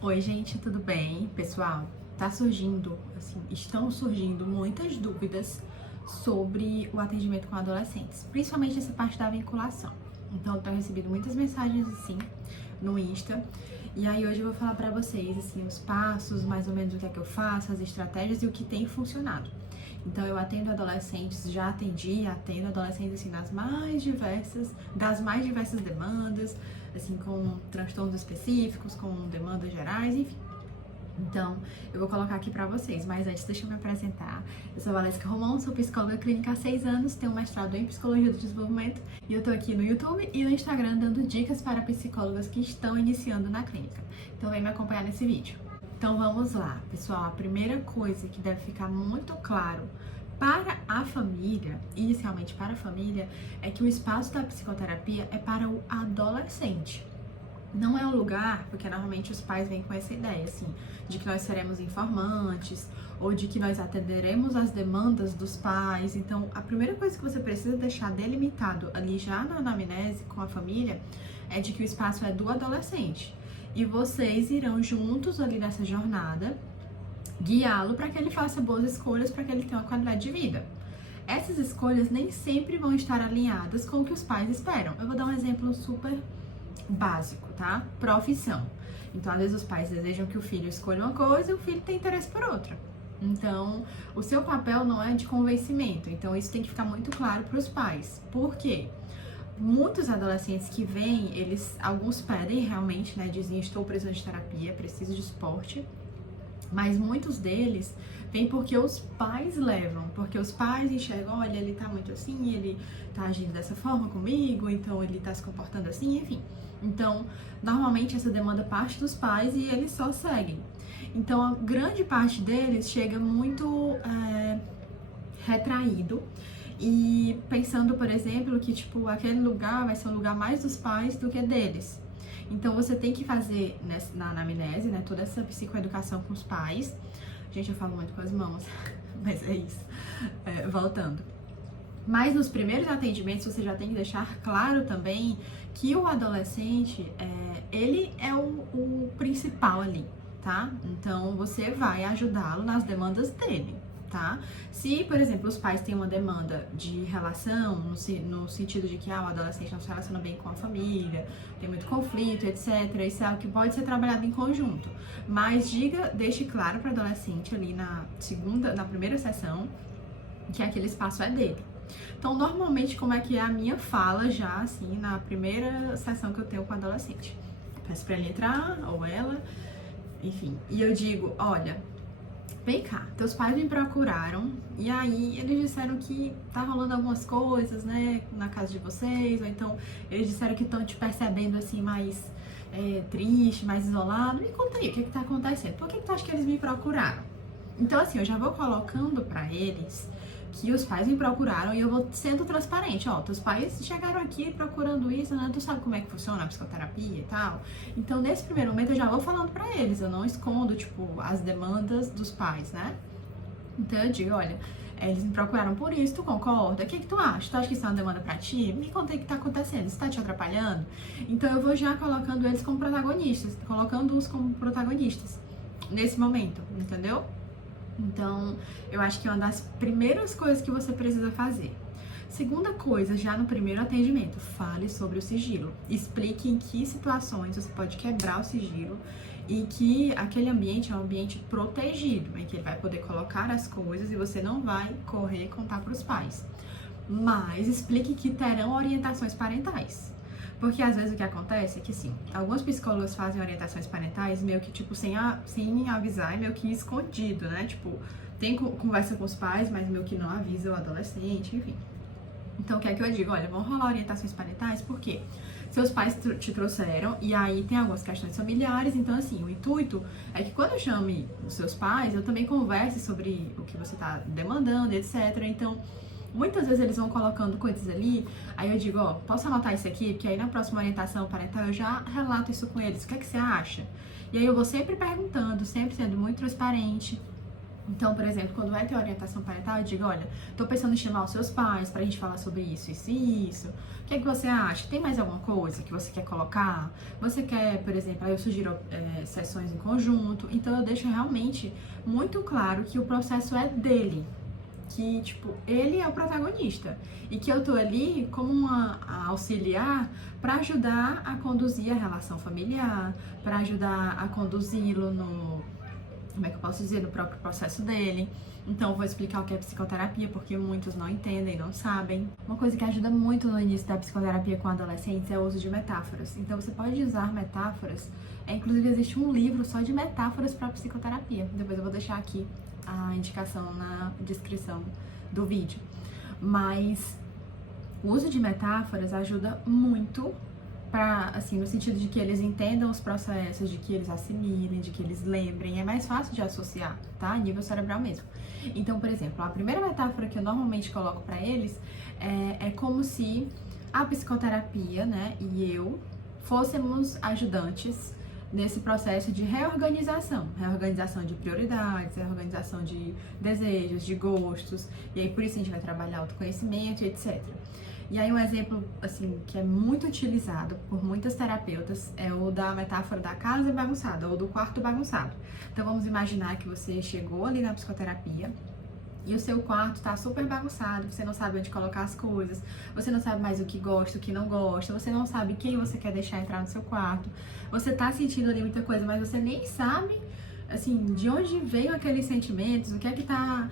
Oi, gente, tudo bem? Pessoal, estão surgindo muitas dúvidas sobre o atendimento com adolescentes, principalmente essa parte da vinculação. Então, eu tenho recebido muitas mensagens assim no Insta, e aí hoje eu vou falar pra vocês assim os passos, mais ou menos o que é que eu faço, as estratégias e o que tem funcionado. Então, eu atendo adolescentes, já atendi, atendo adolescentes assim das mais diversas demandas, assim, com transtornos específicos, com demandas gerais, enfim. Então, eu vou colocar aqui pra vocês, mas antes deixa eu me apresentar. Eu sou Valesca Romão, sou psicóloga clínica há 6 anos, tenho um mestrado em Psicologia do Desenvolvimento e eu tô aqui no YouTube e no Instagram dando dicas para psicólogas que estão iniciando na clínica. Então, vem me acompanhar nesse vídeo. Então, vamos lá, pessoal. A primeira coisa que deve ficar muito claro para a família, inicialmente para a família, é que o espaço da psicoterapia é para o adolescente. Não é um lugar, porque normalmente os pais vêm com essa ideia, assim, de que nós seremos informantes, ou de que nós atenderemos as demandas dos pais. Então, a primeira coisa que você precisa deixar delimitado ali já na anamnese com a família é de que o espaço é do adolescente. E vocês irão juntos ali nessa jornada guiá-lo para que ele faça boas escolhas, para que ele tenha uma qualidade de vida. Essas escolhas nem sempre vão estar alinhadas com o que os pais esperam. Eu vou dar um exemplo super básico, tá? Profissão. Então, às vezes os pais desejam que o filho escolha uma coisa e o filho tem interesse por outra. Então, o seu papel não é de convencimento. Então, isso tem que ficar muito claro para os pais. Por quê? Muitos adolescentes que vêm, alguns pedem realmente, né? Dizem, estou precisando de terapia, preciso de esporte. Mas muitos deles vêm porque os pais levam, porque os pais enxergam, olha, ele tá muito assim, ele tá agindo dessa forma comigo, então ele tá se comportando assim, enfim. Então, normalmente essa demanda parte dos pais e eles só seguem. Então, a grande parte deles chega muito retraído e pensando, por exemplo, que tipo, aquele lugar vai ser um lugar mais dos pais do que deles. Então, você tem que fazer na anamnese, né, toda essa psicoeducação com os pais. Gente, eu falo muito com as mãos, mas é isso. Voltando. Mas nos primeiros atendimentos, você já tem que deixar claro também que o adolescente, ele é o principal ali, tá? Então, você vai ajudá-lo nas demandas dele, tá? Se, por exemplo, os pais têm uma demanda de relação, no sentido de que o adolescente não se relaciona bem com a família, tem muito conflito, etc., isso é algo que pode ser trabalhado em conjunto. Mas deixe claro para o adolescente ali na primeira sessão, que aquele espaço é dele. Então, normalmente, como é que é a minha fala já, assim, na primeira sessão que eu tenho com o adolescente? Peço pra ele entrar, ou ela, enfim, e eu digo, olha, vem cá, teus pais me procuraram e aí eles disseram que tá rolando algumas coisas, né, na casa de vocês, ou então eles disseram que estão te percebendo assim mais triste, mais isolado. Me conta aí, o que tá acontecendo? Por que tu acha que eles me procuraram? Então assim, eu já vou colocando pra eles que os pais me procuraram e eu vou sendo transparente, ó, teus pais chegaram aqui procurando isso, né, tu sabe como é que funciona a psicoterapia e tal. Então, nesse primeiro momento, eu já vou falando pra eles, eu não escondo, tipo, as demandas dos pais, né. Então, eu digo, olha, eles me procuraram por isso, tu concorda? O que tu acha? Tu acha que isso é uma demanda pra ti? Me conta aí o que tá acontecendo, isso tá te atrapalhando? Então, eu vou já colocando eles como protagonistas, colocando-os como protagonistas nesse momento, entendeu? Então, eu acho que é uma das primeiras coisas que você precisa fazer. Segunda coisa, já no primeiro atendimento, fale sobre o sigilo. Explique em que situações você pode quebrar o sigilo e que aquele ambiente é um ambiente protegido, em que ele vai poder colocar as coisas e você não vai correr e contar para os pais. Mas explique que terão orientações parentais. Porque às vezes o que acontece é que, sim, algumas psicólogas fazem orientações parentais meio que, tipo, sem avisar, meio que escondido, né? Tipo, tem conversa com os pais, mas meio que não avisa o adolescente, enfim. Então, o que é que eu digo? Olha, vão rolar orientações parentais, porque seus pais te trouxeram, e aí tem algumas questões familiares, então, assim, o intuito é que quando eu chame os seus pais, eu também converse sobre o que você tá demandando, etc. Então, muitas vezes eles vão colocando coisas ali, aí eu digo, ó, posso anotar isso aqui? Porque aí na próxima orientação parental eu já relato isso com eles, o que é que você acha? E aí eu vou sempre perguntando, sempre sendo muito transparente, Então, por exemplo, quando vai ter orientação parental, eu digo, olha, tô pensando em chamar os seus pais pra gente falar sobre isso, isso e isso. O que é que você acha? Tem mais alguma coisa que você quer colocar? Você quer, por exemplo, aí eu sugiro sessões em conjunto. Então, eu deixo realmente muito claro que o processo é dele. Que, tipo, ele é o protagonista. E que eu tô ali como uma auxiliar pra ajudar a conduzir a relação familiar, pra ajudar a conduzi-lo no... como é que eu posso dizer, no próprio processo dele. Então, eu vou explicar o que é psicoterapia, porque muitos não entendem, não sabem. Uma coisa que ajuda muito no início da psicoterapia com adolescentes é o uso de metáforas. Então, você pode usar metáforas. Inclusive, existe um livro só de metáforas para psicoterapia. Depois eu vou deixar aqui a indicação na descrição do vídeo. Mas o uso de metáforas ajuda muito para, assim, no sentido de que eles entendam os processos, de que eles assimilem, de que eles lembrem. É mais fácil de associar, tá? A nível cerebral mesmo. Então, por exemplo, a primeira metáfora que eu normalmente coloco para eles é como se a psicoterapia, né, e eu fôssemos ajudantes nesse processo de reorganização de prioridades, reorganização de desejos, de gostos, e aí por isso a gente vai trabalhar autoconhecimento e etc. E aí um exemplo, assim, que é muito utilizado por muitas terapeutas é o da metáfora da casa bagunçada ou do quarto bagunçado. Então vamos imaginar que você chegou ali na psicoterapia e o seu quarto tá super bagunçado, você não sabe onde colocar as coisas, você não sabe mais o que gosta, o que não gosta, você não sabe quem você quer deixar entrar no seu quarto, você tá sentindo ali muita coisa, mas você nem sabe, assim, de onde veio aqueles sentimentos, o que é que tá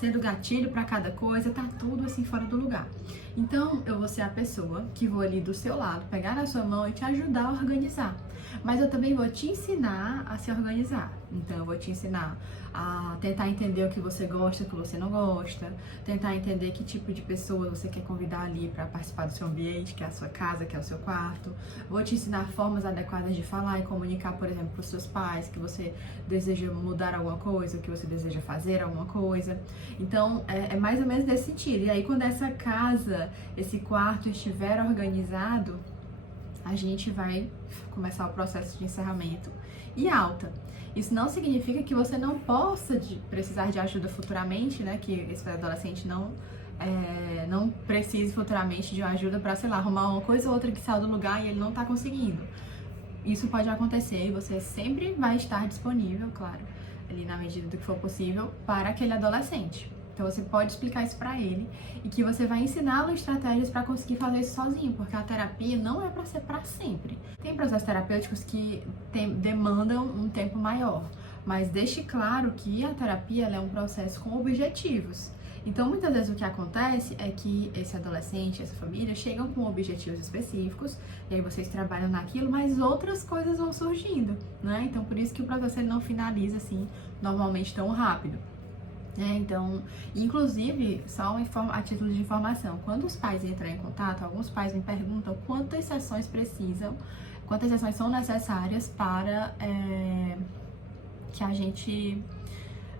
sendo gatilho para cada coisa, tá tudo assim fora do lugar. Então, eu vou ser a pessoa que vou ali do seu lado, pegar na sua mão e te ajudar a organizar. Mas eu também vou te ensinar a se organizar. Então, eu vou te ensinar a tentar entender o que você gosta, o que você não gosta, tentar entender que tipo de pessoa você quer convidar ali para participar do seu ambiente, que é a sua casa, que é o seu quarto. Vou te ensinar formas adequadas de falar e comunicar, por exemplo, para os seus pais que você deseja mudar alguma coisa, que você deseja fazer alguma coisa. Então, é mais ou menos desse sentido. E aí, quando essa casa, esse quarto estiver organizado, a gente vai começar o processo de encerramento e alta. Isso não significa que você não possa precisar de ajuda futuramente, né? Que esse adolescente não precise futuramente de ajuda para, sei lá, arrumar uma coisa ou outra que saiu do lugar e ele não tá conseguindo. Isso pode acontecer e você sempre vai estar disponível, claro, ali na medida do que for possível, para aquele adolescente. Então você pode explicar isso pra ele e que você vai ensiná-lo estratégias para conseguir fazer isso sozinho, porque a terapia não é para ser para sempre. Tem processos terapêuticos que demandam um tempo maior, mas deixe claro que a terapia ela é um processo com objetivos. Então, muitas vezes o que acontece é que esse adolescente, essa família, chegam com objetivos específicos, e aí vocês trabalham naquilo, mas outras coisas vão surgindo, né? Então, por isso que o processo ele não finaliza, assim, normalmente tão rápido. Então, inclusive, só a título de informação, quando os pais entram em contato, alguns pais me perguntam quantas sessões são necessárias para que a gente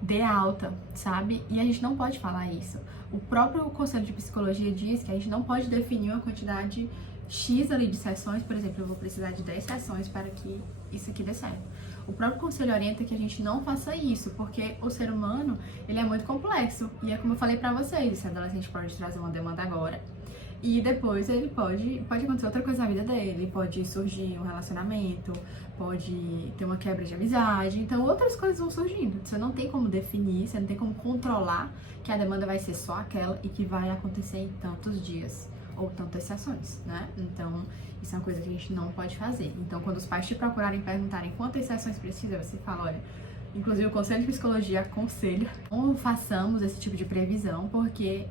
dê alta, sabe? E a gente não pode falar isso. O próprio Conselho de Psicologia diz que a gente não pode definir uma quantidade X ali de sessões, por exemplo, eu vou precisar de 10 sessões para que isso aqui dê certo. O próprio conselho orienta que a gente não faça isso, porque o ser humano, ele é muito complexo. E é como eu falei pra vocês, esse adolescente pode trazer uma demanda agora, e depois ele pode acontecer outra coisa na vida dele, pode surgir um relacionamento, pode ter uma quebra de amizade, então outras coisas vão surgindo. Você não tem como definir, você não tem como controlar que a demanda vai ser só aquela e que vai acontecer em tantos dias ou tantas sessões, né? Então, isso é uma coisa que a gente não pode fazer. Então, quando os pais te procurarem e perguntarem quantas sessões precisa, você fala, olha, inclusive o Conselho de Psicologia aconselha, não façamos esse tipo de previsão, porque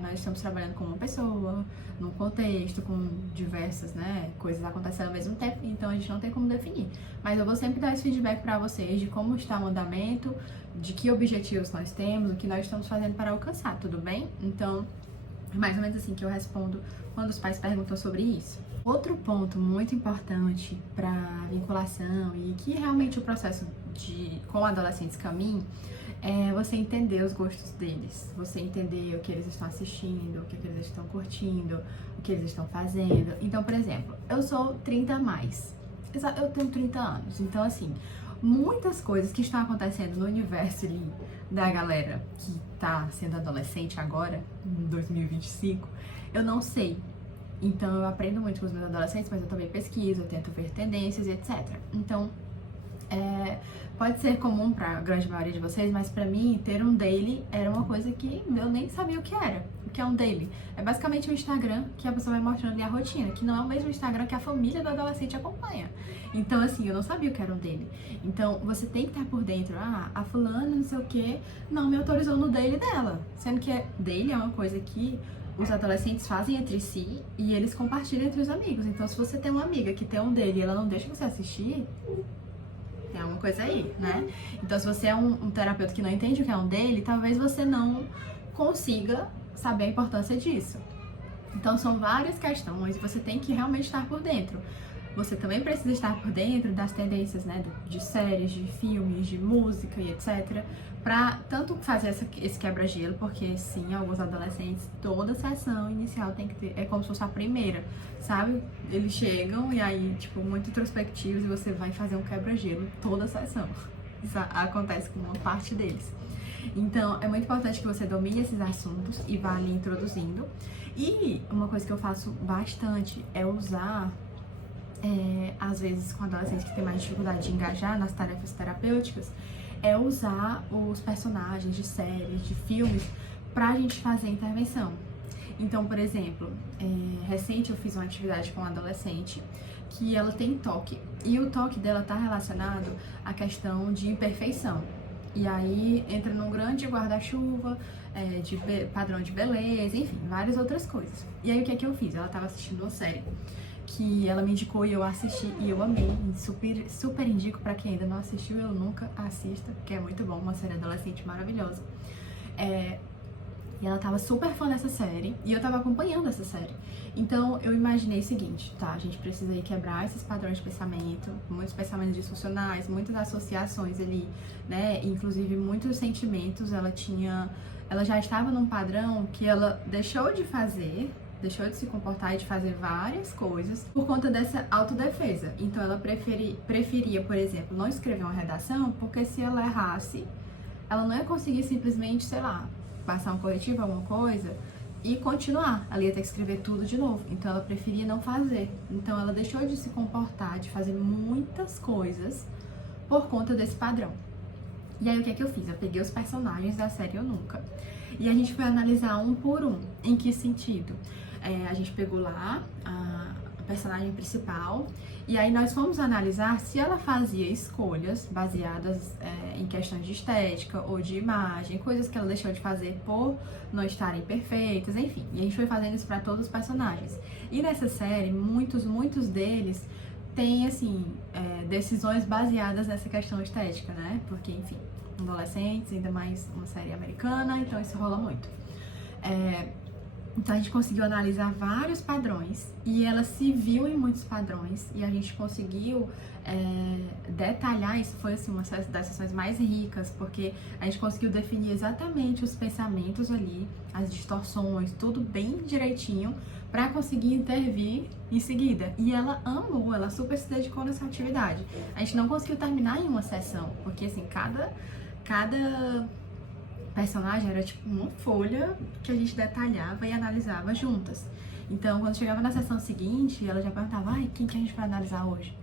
nós estamos trabalhando com uma pessoa, num contexto, com diversas, né, coisas acontecendo ao mesmo tempo, então a gente não tem como definir. Mas eu vou sempre dar esse feedback para vocês de como está o andamento, de que objetivos nós temos, o que nós estamos fazendo para alcançar, tudo bem? Então, é mais ou menos assim que eu respondo quando os pais perguntam sobre isso. Outro ponto muito importante para vinculação e que realmente o processo com adolescentes caminha é você entender os gostos deles, você entender o que eles estão assistindo, o que eles estão curtindo, o que eles estão fazendo. Então, por exemplo, eu sou 30 a mais, eu tenho 30 anos, então assim, muitas coisas que estão acontecendo no universo ali da galera que tá sendo adolescente agora, em 2025, eu não sei. Então eu aprendo muito com os meus adolescentes, mas eu também pesquiso, eu tento ver tendências e etc. Então, pode ser comum pra grande maioria de vocês, mas pra mim, ter um daily era uma coisa que eu nem sabia o que era. O que é um daily? É basicamente um Instagram que a pessoa vai mostrando ali a rotina, que não é o mesmo Instagram que a família do adolescente acompanha. Então, assim, eu não sabia o que era um daily. Então, você tem que estar por dentro. A fulana, não sei o que, não me autorizou no daily dela. Sendo que daily é uma coisa que os adolescentes fazem entre si e eles compartilham entre os amigos. Então, se você tem uma amiga que tem um daily e ela não deixa você assistir, tem alguma coisa aí, né? Então, se você é um terapeuta que não entende o que é um daily, talvez você não consiga saber a importância disso. Então, são várias questões e você tem que realmente estar por dentro. Você também precisa estar por dentro das tendências, né, de séries, de filmes, de música e etc. Pra tanto fazer esse quebra-gelo, porque sim, alguns adolescentes, toda sessão inicial tem que ter, é como se fosse a primeira, sabe? Eles chegam e aí, tipo, muito introspectivos e você vai fazer um quebra-gelo toda a sessão. Isso acontece com uma parte deles. Então, é muito importante que você domine esses assuntos e vá ali introduzindo. E uma coisa que eu faço bastante é usar, às vezes com adolescentes que têm mais dificuldade de engajar nas tarefas terapêuticas, é usar os personagens de séries, de filmes, pra gente fazer intervenção. Então, por exemplo, recente eu fiz uma atividade com uma adolescente que ela tem toque, e o toque dela tá relacionado à questão de imperfeição. E aí entra num grande guarda-chuva, de padrão de beleza, enfim, várias outras coisas. E aí o que é que eu fiz? Ela tava assistindo uma série que ela me indicou e eu assisti e eu amei. Super indico pra quem ainda não assistiu, eu nunca assista, porque é muito bom, uma série adolescente maravilhosa. E ela tava super fã dessa série e eu tava acompanhando essa série. Então eu imaginei o seguinte, tá? A gente precisa aí quebrar esses padrões de pensamento, muitos pensamentos disfuncionais, muitas associações ali, né? Inclusive muitos sentimentos. Ela já estava num padrão que ela deixou de fazer, deixou de se comportar e de fazer várias coisas por conta dessa autodefesa. Então ela preferia, por exemplo, não escrever uma redação, porque se ela errasse, ela não ia conseguir simplesmente, sei lá, passar um corretivo, alguma coisa, e continuar. Ela ia ter que escrever tudo de novo. Então ela preferia não fazer. Então ela deixou de se comportar, de fazer muitas coisas por conta desse padrão. E aí o que é que eu fiz? Eu peguei os personagens da série Eu Nunca e a gente foi analisar um por um. Em que sentido? A gente pegou lá a personagem principal e aí nós fomos analisar se ela fazia escolhas baseadas em questões de estética ou de imagem, coisas que ela deixou de fazer por não estarem perfeitas, enfim. E a gente foi fazendo isso para todos os personagens. E nessa série, muitos deles têm, assim, decisões baseadas nessa questão estética, né? Porque, enfim, adolescentes, ainda mais uma série americana, então isso rola muito. Então a gente conseguiu analisar vários padrões e ela se viu em muitos padrões e a gente conseguiu detalhar. Isso foi assim uma das sessões mais ricas, porque a gente conseguiu definir exatamente os pensamentos ali, as distorções, tudo bem direitinho para conseguir intervir em seguida. E ela amou, ela super se dedicou nessa atividade. A gente não conseguiu terminar em uma sessão, porque assim, cada personagem era tipo uma folha que a gente detalhava e analisava juntas. Então, quando chegava na sessão seguinte, ela já perguntava, quem que a gente vai analisar hoje?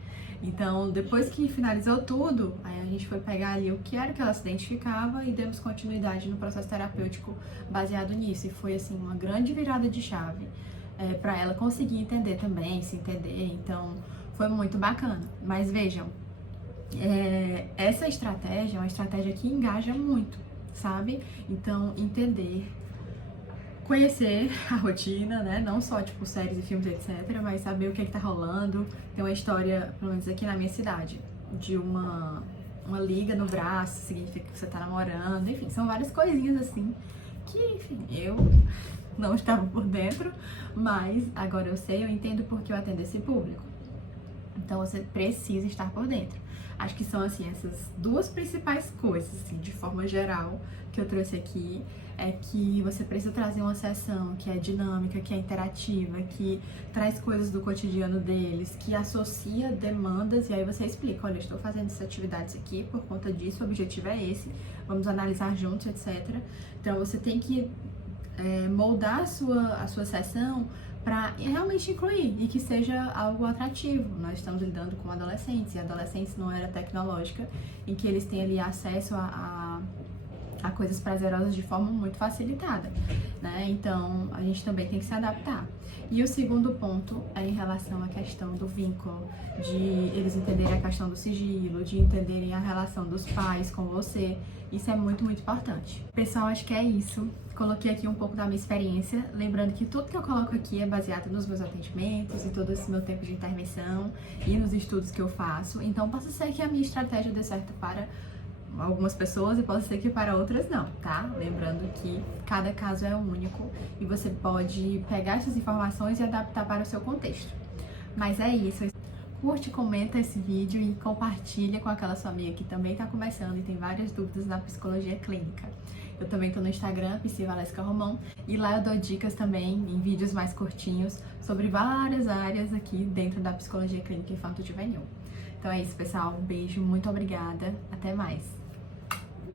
Então, depois que finalizou tudo, aí a gente foi pegar ali o que era que ela se identificava e demos continuidade no processo terapêutico baseado nisso. E foi, assim, uma grande virada de chave para ela conseguir entender também, se entender. Então, foi muito bacana. Mas vejam, essa estratégia é uma estratégia que engaja muito, sabe? Então, entender, conhecer a rotina, né? Não só, tipo, séries e filmes, etc., mas saber o que é que tá rolando. Tem uma história, pelo menos aqui na minha cidade, de uma liga no braço, significa que você tá namorando, enfim, são várias coisinhas assim, que, enfim, eu não estava por dentro, mas agora eu sei, eu entendo porque eu atendo esse público. Então, você precisa estar por dentro. Acho que são, assim, essas duas principais coisas, assim, de forma geral, que eu trouxe aqui. É que você precisa trazer uma sessão que é dinâmica, que é interativa, que traz coisas do cotidiano deles, que associa demandas, e aí você explica, olha, eu estou fazendo essas atividades aqui por conta disso, o objetivo é esse, vamos analisar juntos, etc. Então você tem que moldar a sua sessão para realmente incluir e que seja algo atrativo. Nós estamos lidando com adolescentes, e adolescentes não era tecnológica, em que eles têm ali acesso a coisas prazerosas de forma muito facilitada, né? Então, a gente também tem que se adaptar. E o segundo ponto é em relação à questão do vínculo, de eles entenderem a questão do sigilo, de entenderem a relação dos pais com você. Isso é muito, muito importante. Pessoal, acho que é isso. Coloquei aqui um pouco da minha experiência, lembrando que tudo que eu coloco aqui é baseado nos meus atendimentos e todo esse meu tempo de intervenção e nos estudos que eu faço. Então, pode ser que a minha estratégia dê certo para algumas pessoas e pode ser que para outras não, tá? Lembrando que cada caso é único e você pode pegar essas informações e adaptar para o seu contexto. Mas é isso. Curte, comenta esse vídeo e compartilha com aquela sua amiga que também está começando e tem várias dúvidas na psicologia clínica. Eu também estou no Instagram, Valesca Romão, e lá eu dou dicas também em vídeos mais curtinhos sobre várias áreas aqui dentro da psicologia clínica infanto-juvenil. Então é isso, pessoal. Um beijo, muito obrigada. Até mais.